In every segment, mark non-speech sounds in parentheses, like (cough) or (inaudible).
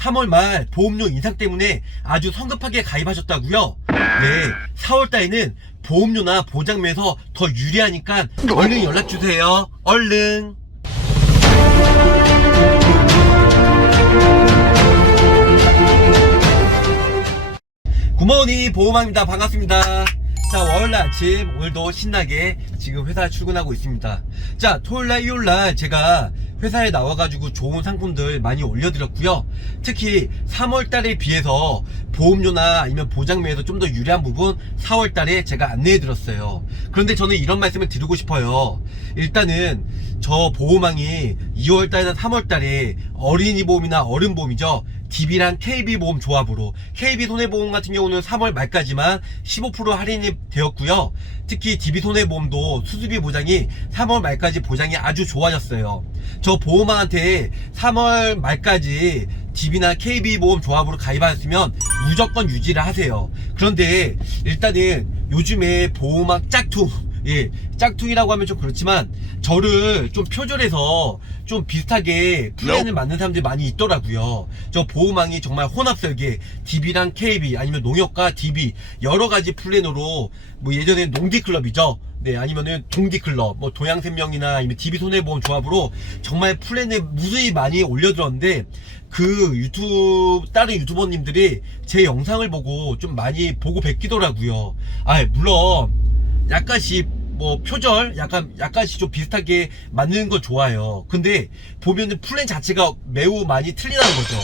3월 말 보험료 인상 때문에 아주 성급하게 가입하셨다고요? 네, 4월 달에는 보험료나 보장면에서 더 유리하니까 얼른 연락 주세요. 얼른. 굿모닝 보험왕입니다. 반갑습니다. 자, 월요일 아침 오늘도 신나게 지금 회사 출근하고 있습니다. 자, 토요일날, 일요일날 제가 회사에 나와가지고 좋은 상품들 많이 올려드렸고요. 특히 3월달에 비해서 보험료나 아니면 보장면에서 좀 더 유리한 부분 4월달에 제가 안내해드렸어요. 그런데 저는 이런 말씀을 드리고 싶어요. 일단은 저 보험왕이 2월달이나 3월달에 어린이 보험이나 어른 보험이죠. DB랑 KB보험 조합으로 KB 손해보험 같은 경우는 3월 말까지만 15% 할인이 되었고요. 특히 DB 손해보험도 수수비 보장이 3월 말까지 보장이 아주 좋아졌어요. 저 보험왕한테 3월 말까지 DB나 KB보험 조합으로 가입하셨으면 무조건 유지를 하세요. 그런데 일단은 요즘에 보험왕 짝퉁 예, 짝퉁이라고 하면 좀 그렇지만 저를 좀 표절해서 좀 비슷하게 플랜을 맞는 사람들이 많이 있더라고요. 저 보호망이 정말 혼합 설계, DB랑 KB 아니면 농협과 DB 여러 가지 플랜으로 뭐 예전에 농디클럽이죠. 네, 아니면은 동디클럽, 뭐 도양생명이나 아니면 DB 손해보험 조합으로 정말 플랜을 무수히 많이 올려들었는데 그 유튜브 다른 유튜버님들이 제 영상을 보고 좀 많이 보고 베끼더라고요. 아, 물론 약간씩 뭐 표절 약간 약간씩 좀 비슷하게 만드는 건 좋아요. 근데 보면은 플랜 자체가 매우 많이 틀리다는 거죠.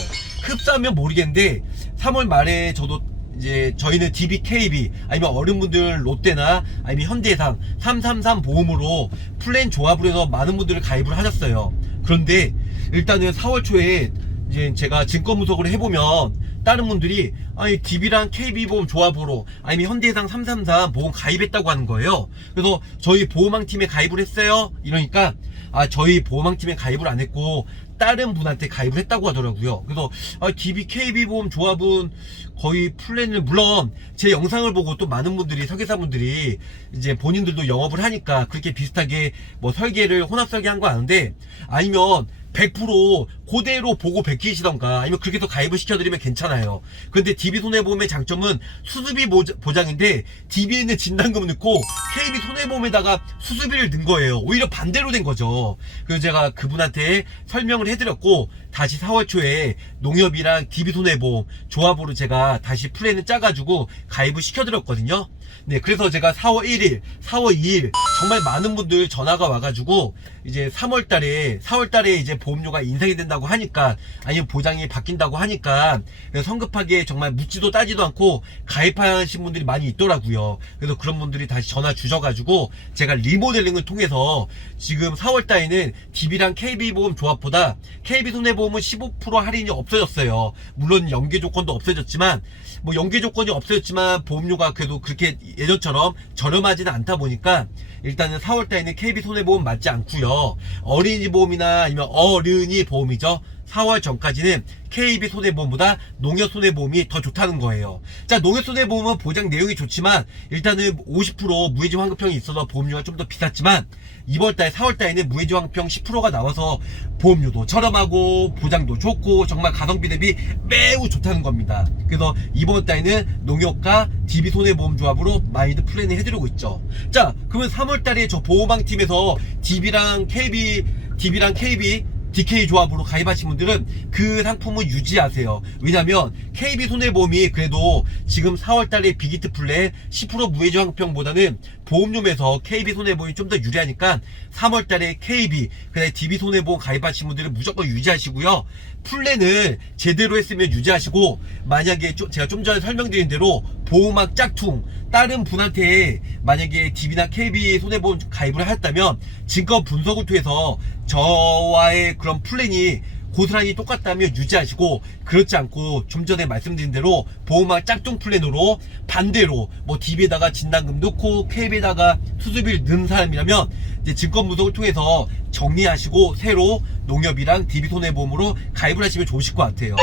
흡사하면 모르겠는데 3월 말에 저도 이제 저희는 DBKB 아니면 어른분들 롯데나 아니면 현대해상 333 보험으로 플랜 조합을 해서 많은 분들을 가입을 하셨어요. 그런데 일단은 4월 초에 이제 제가 증권 분석을 해보면 다른 분들이 아니 DB랑 KB보험 조합으로 아니면 현대해상 333 보험 가입했다고 하는 거예요. 그래서 저희 보험왕 팀에 가입을 했어요. 이러니까 아 저희 보험왕 팀에 가입을 안 했고 다른 분한테 가입을 했다고 하더라고요. 그래서 아, DB KB보험 조합은 거의 플랜을 물론 제 영상을 보고 또 많은 분들이 설계사분들이 이제 본인들도 영업을 하니까 그렇게 비슷하게 뭐 설계를 혼합 설계한 거 아는데 아니면 100% 그대로 보고 베끼시던가 아니면 그렇게 해서 가입을 시켜드리면 괜찮아요. 근데 DB 손해보험의 장점은 수수비 보장인데 DB에는 진단금을 넣고 KB 손해보험에다가 수수비를 넣은 거예요. 오히려 반대로 된 거죠. 그래서 제가 그분한테 설명을 해드렸고 다시 4월 초에 농협이랑 DB 손해보험 조합으로 제가 다시 플랜을 짜가지고 가입을 시켜드렸거든요. 네, 그래서 제가 4월 1일, 4월 2일 정말 많은 분들 전화가 와가지고 이제 3월 달에 4월 달에 이제 보험료가 인상이 된다고 하니까 아니면 보장이 바뀐다고 하니까 성급하게 정말 묻지도 따지도 않고 가입하신 분들이 많이 있더라고요. 그래서 그런 분들이 다시 전화 주셔가지고 제가 리모델링을 통해서 지금 4월 달에는 DB랑 KB 보험 조합보다 KB 손해보험은 15% 할인이 없어졌어요. 물론 연계 조건도 없어졌지만 뭐 연계 조건이 없어졌지만 보험료가 그래도 그렇게 예전처럼 저렴하지는 않다 보니까 일단은 4월 달에는 KB 손해보험 맞지 않고요. 어린이 보험이나 아니면 어른이 보험이죠. 4월 전까지는 KB 손해보험보다 농협 손해보험이 더 좋다는 거예요. 자, 농협 손해보험은 보장 내용이 좋지만 일단은 50% 무해지 환급형이 있어서 보험료가 좀 더 비쌌지만 이번 달 4월 달에는 무해지 환급형 10%가 나와서 보험료도 저렴하고 보장도 좋고 정말 가성비 대비 매우 좋다는 겁니다. 그래서 이번 달에는 농협과 DB 손해보험 조합으로 마인드 플랜을 해드리고 있죠. 자, 그러면 3월 달에 저 보호망 팀에서 DB랑 KB, DB랑 KB DK 조합으로 가입하신 분들은 그 상품을 유지하세요. 왜냐면 KB 손해보험이 그래도 지금 4월달에 비기트 플랜 10% 무해지 환급형보다는 보험료에서 KB 손해보험이 좀 더 유리하니까 3월달에 KB 그다음에 DB 손해보험 가입하신 분들은 무조건 유지하시고요. 플랜을 제대로 했으면 유지하시고 만약에 좀- 제가 좀 전에 설명드린 대로 보호막 짝퉁 다른 분한테 만약에 DB나 KB 손해보험 가입을 했다면 증권 분석을 통해서 저와의 그런 플랜이 고스란히 똑같다면 유지하시고 그렇지 않고 좀 전에 말씀드린 대로 보호막 짝퉁 플랜으로 반대로 뭐 DB에다가 진단금 넣고 KB에다가 수수비를 넣은 사람이라면 이제 증권 분석을 통해서 정리하시고 새로 농협이랑 DB 손해보험으로 가입을 하시면 좋으실 것 같아요.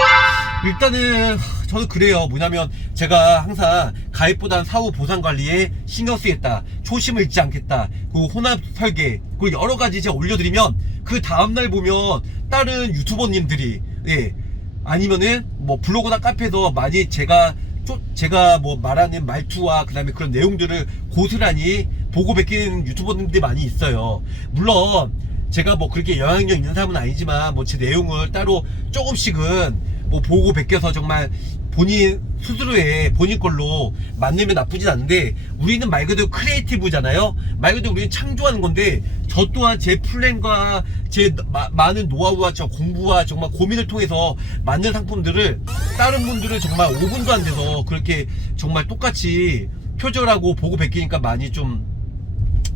일단은 저는 그래요. 뭐냐면 제가 항상 가입보단 사후 보상 관리에 신경 쓰겠다. 초심을 잃지 않겠다. 그리고 혼합 설계 그리고 여러 가지 제가 올려드리면 그 다음날 보면 다른 유튜버님들이 예. 아니면은 뭐 블로그나 카페에서 많이 제가 쪼- 제가 뭐 말하는 말투와 그다음에 그런 내용들을 고스란히 보고 베끼는 유튜버들이 많이 있어요. 물론 제가 뭐 그렇게 영향력 있는 사람은 아니지만 뭐 제 내용을 따로 조금씩은 뭐 보고 베껴서 정말 본인 스스로의 본인 걸로 만들면 나쁘진 않은데 우리는 말 그대로 크리에이티브잖아요. 말 그대로 우리는 창조하는 건데 저 또한 제 플랜과 제 마- 많은 노하우와 저 공부와 정말 고민을 통해서 만든 상품들을 다른 분들은 정말 5분도 안 돼서 그렇게 정말 똑같이 표절하고 보고 베끼니까 많이 좀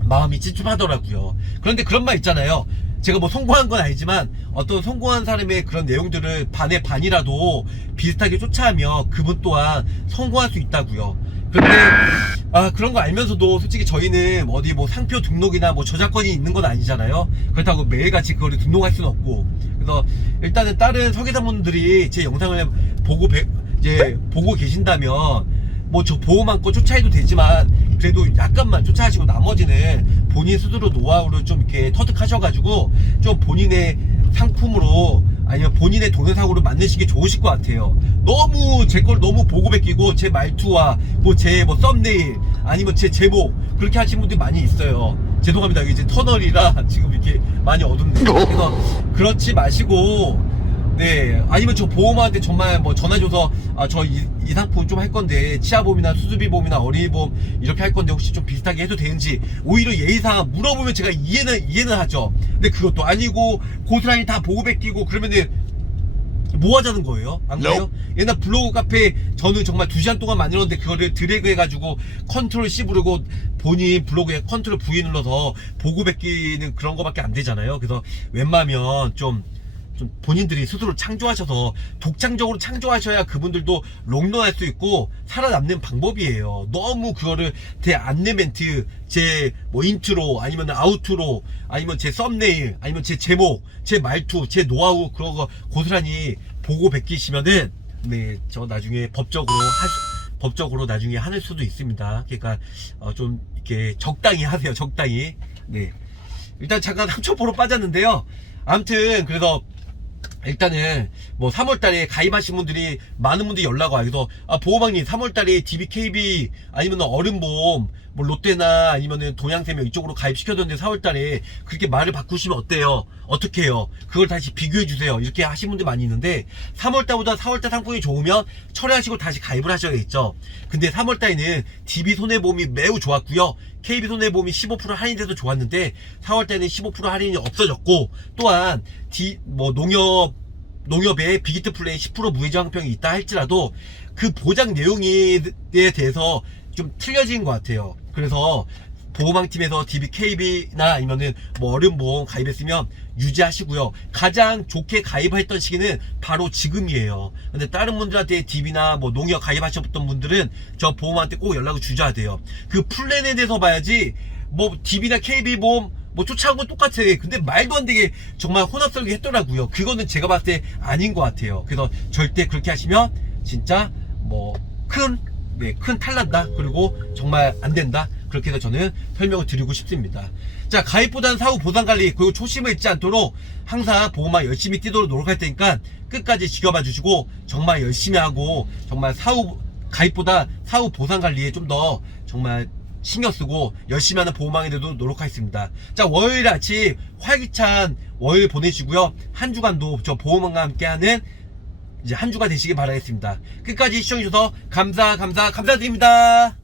마음이 찝찝하더라고요. 그런데 그런 말 있잖아요. 제가 뭐 성공한 건 아니지만 어떤 성공한 사람의 그런 내용들을 반의 반이라도 비슷하게 쫓아하면 그분 또한 성공할 수 있다고요. 그런데 아 그런 거 알면서도 솔직히 저희는 어디 뭐 상표 등록이나 뭐 저작권이 있는 건 아니잖아요. 그렇다고 매일같이 그거를 등록할 수는 없고 그래서 일단은 다른 설계사분들이 제 영상을 보고 배- 이제 보고 계신다면 뭐 저 보호만 거 쫓아해도 되지만 그래도 약간만 쫓아하시고 나머지는 본인 스스로 노하우를 좀 이렇게 터득하셔가지고 좀 본인의 상품으로 아니면 본인의 동영상으로 만드시기 좋으실 것 같아요. 너무 제 걸 너무 보고 베끼고 제 말투와 뭐제뭐 썸네일 아니면 제 제목 그렇게 하시는 분들이 많이 있어요. 죄송합니다. 이게 이제 터널이라 (laughs) 지금 이렇게 많이 어둡네요. 그래서 그렇지 마시고 네, 아니면 저 보험한테 정말 뭐 전화줘서 아, 저 이, 이 상품 좀 할 건데 치아보험이나 수술비보험이나 어린이보험 이렇게 할 건데 혹시 좀 비슷하게 해도 되는지 오히려 예의상 물어보면 제가 이해는 이해는 하죠. 근데 그것도 아니고 고스란히 다 보고 베끼고 그러면은 뭐 하자는 거예요? 안 그래요? 옛날 블로그 카페 저는 정말 2시간 동안 만들었는데 그거를 드래그 해가지고 컨트롤 C 부르고 본인 블로그에 컨트롤 V 눌러서 보고 베끼는 그런 거밖에 안 되잖아요. 그래서 웬만하면 좀 좀 본인들이 스스로 창조하셔서 독창적으로 창조하셔야 그분들도 롱런할 수 있고 살아남는 방법이에요. 너무 그거를 제 안내 멘트, 제 뭐 인트로, 아니면 아우트로, 아니면 제 썸네일, 아니면 제 제목, 제 말투, 제 노하우 그런 거 고스란히 보고 베끼시면은 네, 저 나중에 법적으로 할 수- 법적으로 나중에 하는 수도 있습니다. 그러니까 어, 좀 이렇게 적당히 하세요. 적당히. 네. 일단 잠깐 (laughs) 삼천포로 빠졌는데요. 아무튼 그래서 일단은 뭐 3월달에 가입하신 분들이 많은 분들이 연락 와요. 그래서 아 보호방님 3월달에 DBKB 아니면 얼음보험 뭐 롯데나 아니면은 동양생명 이쪽으로 가입시켜줬는데 4월달에 그렇게 말을 바꾸시면 어때요? 어떻게 해요? 그걸 다시 비교해 주세요. 이렇게 하신 분들 많이 있는데 3월달보다 4월달 상품이 좋으면 철회하시고 다시 가입을 하셔야겠죠. 근데 3월달에는 DB 손해보험이 매우 좋았고요. KB 손해보험이 15% 할인돼서 좋았는데 4월달에는 15% 할인이 없어졌고 또한 D 뭐 농협 농협에 비기트 플레이 10% 무해저항평이 있다 할지라도 그 보장 내용에 대해서 좀 틀려진 것 같아요. 그래서 보호망팀에서 DBKB나 아니면은 뭐 어른보험 가입했으면 유지하시고요. 가장 좋게 가입했던 시기는 바로 지금이에요. 근데 다른 분들한테 DB나 뭐 농협 가입하셨던 분들은 저 보험한테 꼭 연락을 주셔야 돼요. 그 플랜에 대해서 봐야지 뭐 DB나 KB 보험 뭐 쫓아온 건 똑같아. 근데 말도 안 되게 정말 혼합설계 했더라고요. 그거는 제가 봤을 때 아닌 것 같아요. 그래서 절대 그렇게 하시면 진짜 뭐 큰, 네, 큰 탈난다. 그리고 정말 안 된다. 그렇게 해서 저는 설명을 드리고 싶습니다. 자, 가입보다는 사후 보상 관리, 그리고 초심을 잃지 않도록 항상 보험만 열심히 뛰도록 노력할 테니까 끝까지 지켜봐 주시고 정말 열심히 하고 정말 사후 가입보다 사후 보상 관리에 좀 더 정말 신경 쓰고 열심히 하는 보호망에도 노력하겠습니다. 자, 월요일 아침 활기찬 월요일 보내시고요. 한 주간도 저 보호망과 함께하는 이제 한 주가 되시길 바라겠습니다. 끝까지 시청해주셔서 감사, 감사, 감사드립니다.